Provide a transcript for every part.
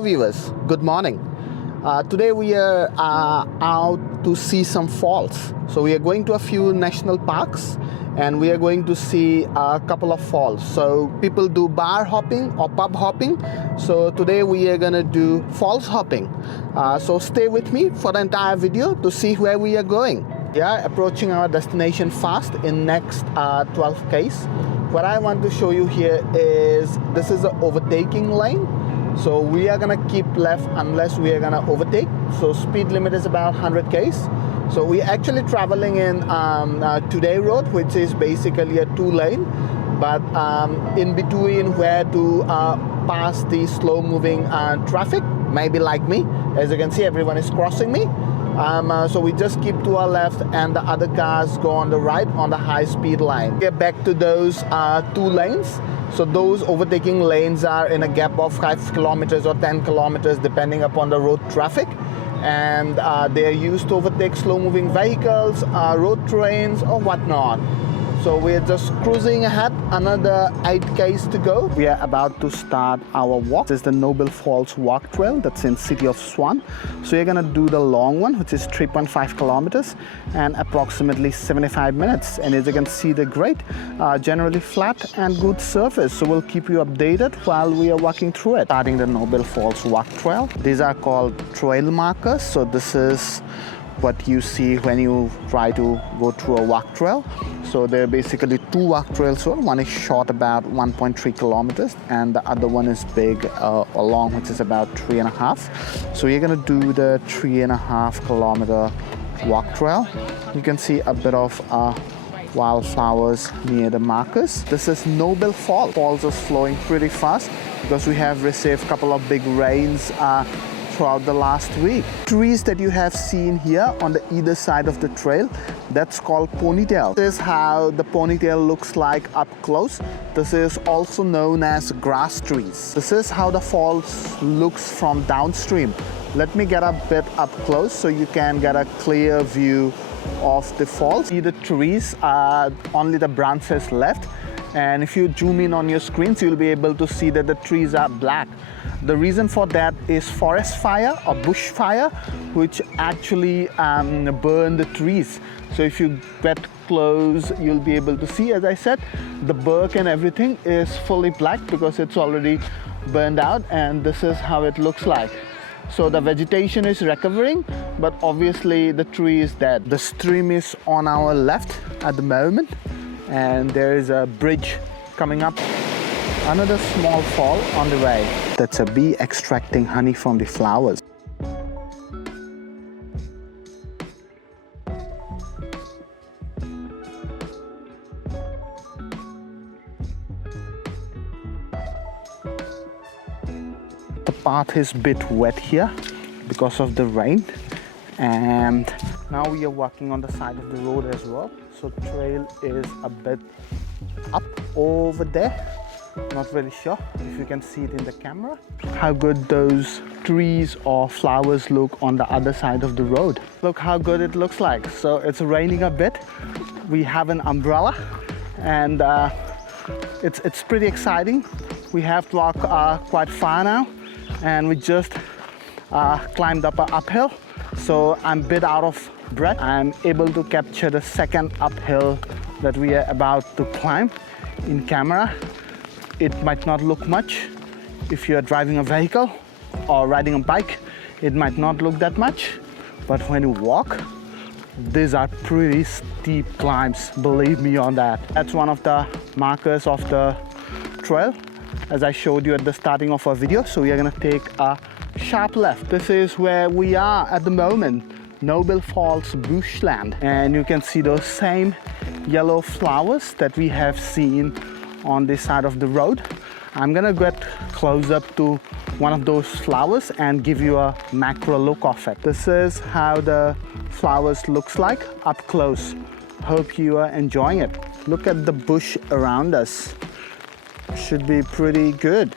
Hello viewers, good morning. Today we are out to see some falls. So we are going to a few national parks and we are going to see a couple of falls. So people do bar hopping or pub hopping. So today we are gonna do falls hopping. So stay with me for the entire video to see where we are going. We are approaching our destination fast in next 12 k's. What I want to show you here is this is the overtaking lane. So we are gonna keep left unless we are gonna overtake. So speed limit is about 100 k's. So we're actually traveling in Today Road, which is basically a 2-lane, but in between where to pass the slow moving traffic, maybe like me. As you can see, everyone is crossing me. So we just keep to our left and the other cars go on the right on the high speed line. Get back to those 2 lanes. So those overtaking lanes are in a gap of 5 kilometers or 10 kilometers depending upon the road traffic. And they are used to overtake slow moving vehicles, road trains or whatnot. So we're just cruising ahead, another 8 k's to go. We are about to start our walk. This is the Noble Falls Walk Trail that's in City of Swan. So you're gonna do the long one, which is 3.5 kilometers and approximately 75 minutes. And as you can see, the grade generally flat and good surface. So we'll keep you updated while we are walking through it. Starting the Noble Falls Walk Trail. These are called trail markers. So this is what you see when you try to go through a walk trail. So there are basically 2 walk trails. One is short, about 1.3 kilometers, and the other one is big, long, which is about 3.5. So you're gonna do the 3.5 kilometer walk trail. You can see a bit of wildflowers near the markers. This is Noble Falls. Falls is flowing pretty fast because we have received a couple of big rains throughout the last week. Trees that you have seen here on the either side of the trail, that's called ponytail. This is how the ponytail looks like up close. This is also known as grass trees. This is how the falls looks from downstream. Let me get a bit up close so you can get a clear view of the falls. See the trees, only the branches left. And if you zoom in on your screens, you'll be able to see that the trees are black. The reason for that is forest fire or bush fire, which actually burn the trees. So if you get close, you'll be able to see, as I said, the bark and everything is fully black because it's already burned out, and this is how it looks like. So the vegetation is recovering, but obviously the tree is dead. The stream is on our left at the moment, and there is a bridge coming up. Another small fall on the way. That's a bee extracting honey from the flowers. The path is a bit wet here because of the rain, and now we are walking on the side of the road as well. So trail is a bit up over there. Not really sure if you can see it in the camera. How good those trees or flowers look on the other side of the road. Look how good it looks like. So it's raining a bit. We have an umbrella, and it's pretty exciting. We have walked quite far now, and we just climbed up an uphill. So I'm a bit out of breath. I'm able to capture the second uphill that we are about to climb in camera. It might not look much. If you're driving a vehicle or riding a bike, it might not look that much. But when you walk, these are pretty steep climbs, believe me on that. That's one of the markers of the trail, as I showed you at the starting of our video. So we are gonna take a sharp left. This is where we are at the moment, Noble Falls bushland. And you can see those same yellow flowers that we have seen on this side of the road. I'm gonna get close up to one of those flowers and give you a macro look of it. This is how the flowers looks like up close. Hope you are enjoying it. Look at the bush around us. Should be pretty good.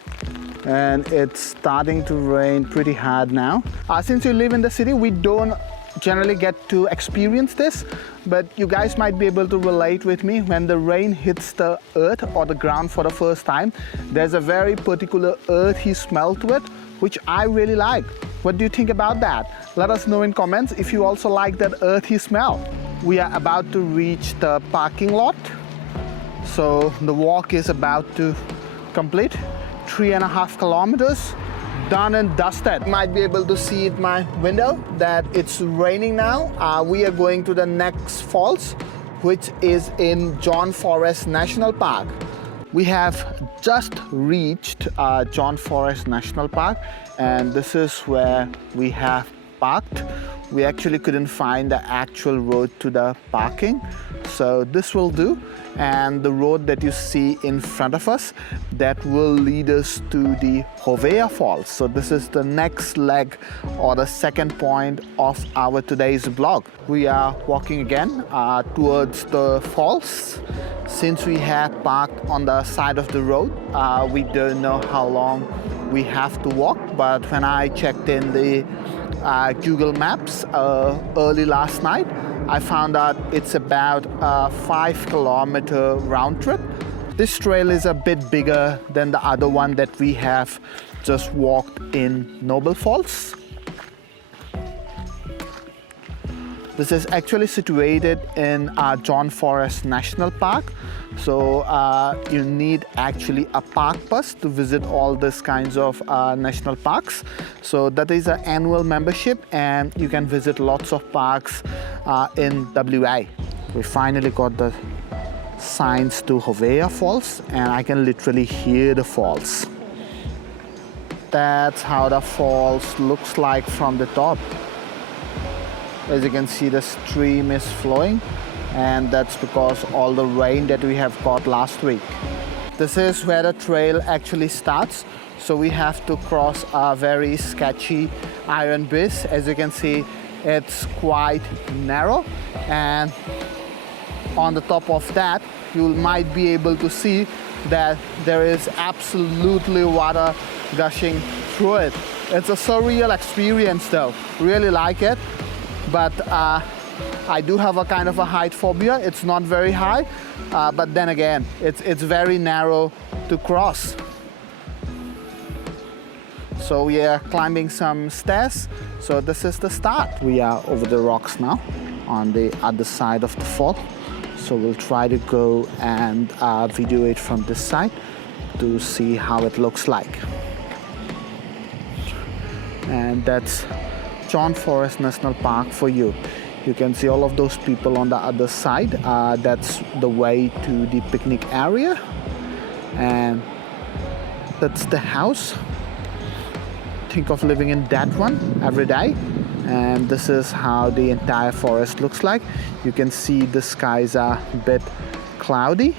And it's starting to rain pretty hard now. Since you live in the city, we don't generally get to experience this, but you guys might be able to relate with me. When the rain hits the earth or the ground for the first time, there's a very particular earthy smell to it, which I really like. What do you think about that? Let us know in comments if you also like that earthy smell. We are about to reach the parking lot. So the walk is about to complete. 3.5 kilometers, done and dusted. You might be able to see at my window that it's raining now. We are going to the next falls, which is in John Forest National Park. We have just reached John Forest National Park, and this is where we have parked. We actually couldn't find the actual road to the parking, so this will do. And the road that you see in front of us, that will lead us to the Hovea Falls. So this is the next leg or the second point of our today's vlog. We are walking again towards the falls. Since we have parked on the side of the road, we don't know how long we have to walk, but when I checked in the Google Maps early last night, I found out it's about a 5 kilometer round trip. This trail is a bit bigger than the other one that we have just walked in Noble Falls. This is actually situated in John Forest National Park. So you need actually a park pass to visit all these kinds of national parks. So that is an annual membership, and you can visit lots of parks in WA. We finally got the signs to Hovea Falls, and I can literally hear the falls. That's how the falls looks like from the top. As you can see, the stream is flowing, and that's because all the rain that we have got last week. This is where the trail actually starts. So we have to cross a very sketchy iron bridge. As you can see, it's quite narrow, and on the top of that, you might be able to see that there is absolutely water gushing through it. It's a surreal experience though, really like it. But I do have a kind of a height phobia. It's not very high, but then again, it's very narrow to cross. So we are climbing some stairs. So this is the start. We are over the rocks now on the other side of the fall. So we'll try to go and video it from this side to see how it looks like. And that's John Forest National Park for you. You can see all of those people on the other side. That's the way to the picnic area, and that's the house. Think of living in that one every day. And this is how the entire forest looks like. You can see the skies are a bit cloudy,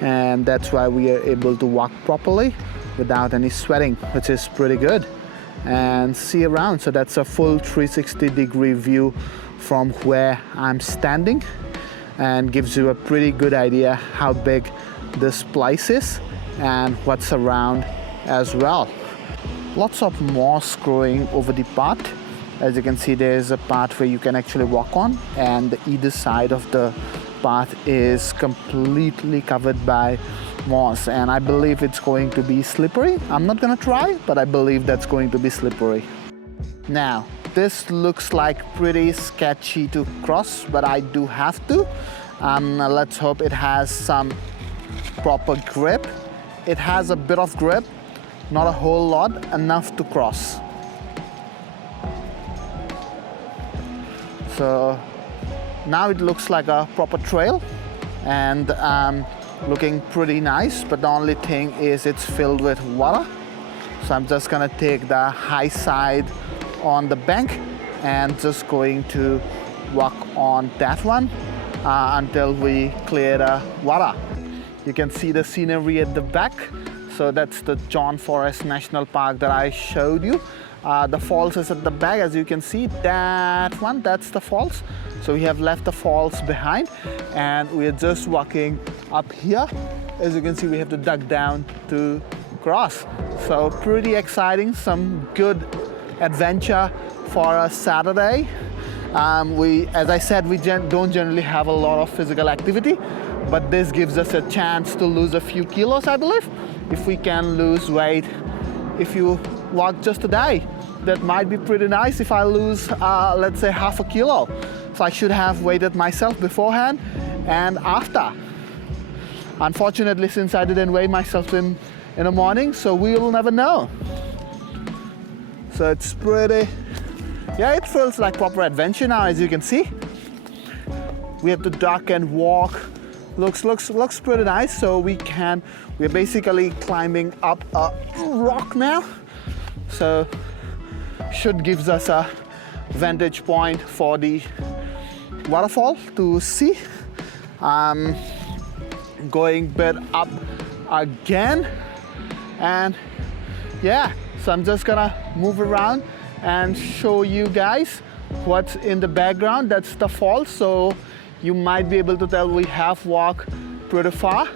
and that's why we are able to walk properly without any sweating, which is pretty good. And see around. So that's a full 360-degree view from where I'm standing, and gives you a pretty good idea how big this place is and what's around as well. Lots of moss growing over the path. As you can see, there's a path where you can actually walk on, and the either side of the path is completely covered by moss, and I believe it's going to be slippery. I'm not gonna try, but I believe that's going to be slippery. Now, this looks like pretty sketchy to cross, but I do have to. Let's hope it has some proper grip. It has a bit of grip, not a whole lot, enough to cross. So now it looks like a proper trail, and looking pretty nice, but the only thing is it's filled with water. So I'm just gonna take the high side on the bank and just going to walk on that one until we clear the water. You can see the scenery at the back. So that's the John Forest National Park that I showed you. The falls is at the back, as you can see. That one, that's the falls. So we have left the falls behind, and we're just walking up here. As you can see, we have to duck down to cross. So pretty exciting, some good adventure for a Saturday. As I said, we don't generally have a lot of physical activity, but this gives us a chance to lose a few kilos, I believe. If we can lose weight, if you walk just today. That might be pretty nice if I lose, let's say, half a kilo. So I should have weighed myself beforehand and after. Unfortunately, since I didn't weigh myself in the morning, so we will never know. So it's pretty, yeah, it feels like proper adventure now, as you can see. We have to duck and walk. Looks pretty nice. So we're basically climbing up a rock now. So should gives us a vantage point for the waterfall to see. Going bit up again, and yeah, so I'm just gonna move around and show you guys what's in the background. That's the falls, so you might be able to tell we have walked pretty far,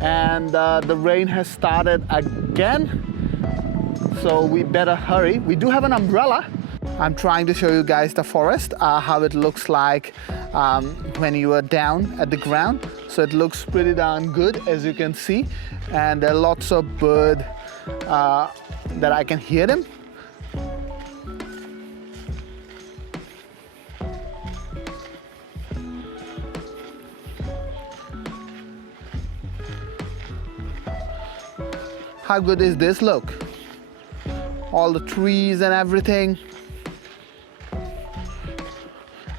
and the rain has started again, so we better hurry. We do have an umbrella. I'm trying to show you guys the forest, how it looks like when you are down at the ground. So it looks pretty darn good, as you can see, and there are lots of birds that I can hear them. How good is this? Look, all the trees and everything.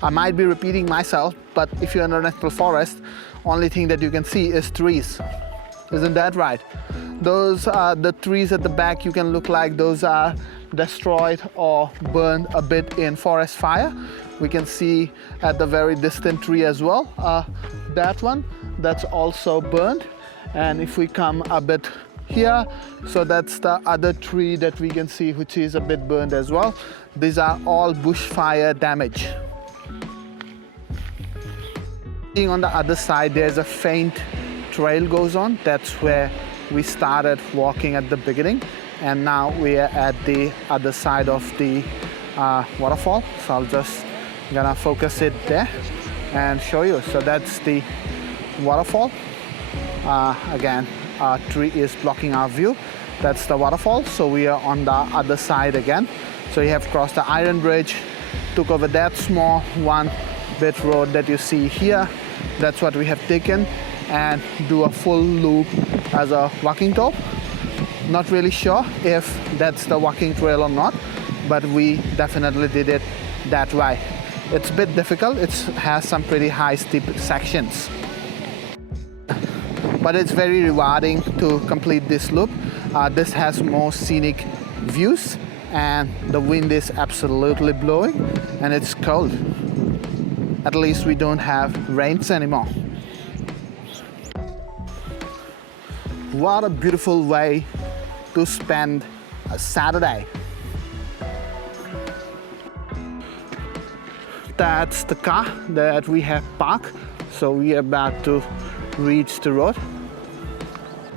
I might be repeating myself, but if you're in a national forest, only thing that you can see is trees. Isn't that right? Those are the trees at the back. You can look like those are destroyed or burned a bit in forest fire. We can see at the very distant tree as well. That one, that's also burned. And if we come a bit here, so that's the other tree that we can see, which is a bit burned as well. These are all bushfire damage. On the other side, there's a faint trail goes on. That's where we started walking at the beginning, and now we are at the other side of the waterfall. So I'll just gonna focus it there and show you. So that's the waterfall. Again, a tree is blocking our view. That's the waterfall. So we are on the other side again. So you have crossed the iron bridge, took over that small one bit road that you see here. That's what we have taken, and do a full loop as a walking tour. Not really sure if that's the walking trail or not, but we definitely did it that way. It's a bit difficult. It has some pretty high steep sections, but it's very rewarding to complete this loop. This has more scenic views, and the wind is absolutely blowing, and it's cold. At least we don't have rains anymore. What a beautiful way to spend a Saturday. That's the car that we have parked, so we are about to reach the road.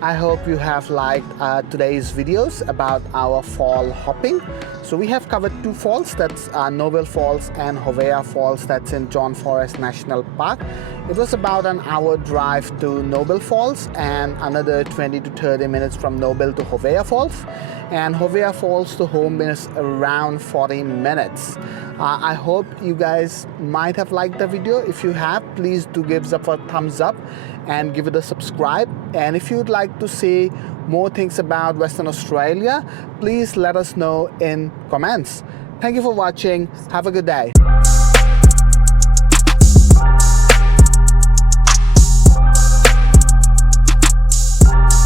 I hope you have liked today's videos about our fall hopping. So we have covered two falls, that's Noble Falls and Hovea Falls, that's in John Forest National Park. It was about an hour drive to Noble Falls and another 20 to 30 minutes from Noble to Hovea Falls. And Hovea Falls to home is around 40 minutes. I hope you guys might have liked the video. If you have, please do give us a thumbs up and give it a subscribe. And if you'd like to see more things about Western Australia, please let us know in comments. Thank you for watching. Have a good day.